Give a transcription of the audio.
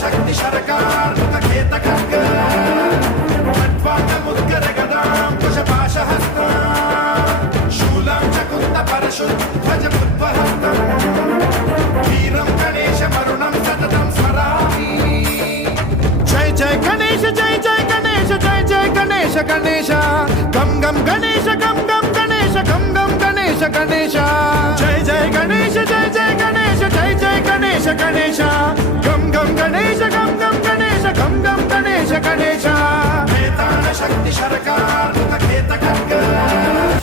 शक्ति सरकार खेत खड्ग मुद्गर गदां कुशपाशहस्त शूलं च कुन्द परशु ध्वज बुद्वहस्तं वीरं गणेश वरुणं सततं स्मरामि जय जय गणेश जय जय गणेश जय जय गणेश गणेश गम गम गणेश गम गम गणेश गम गम गणेश गणेश जय जय गणेश जय जय गणेश जय जय गणेश गणेश गम गम गणेश गम गम गणेश गम गम गणेश गणेश शक्ति सरकार खेत खड्ग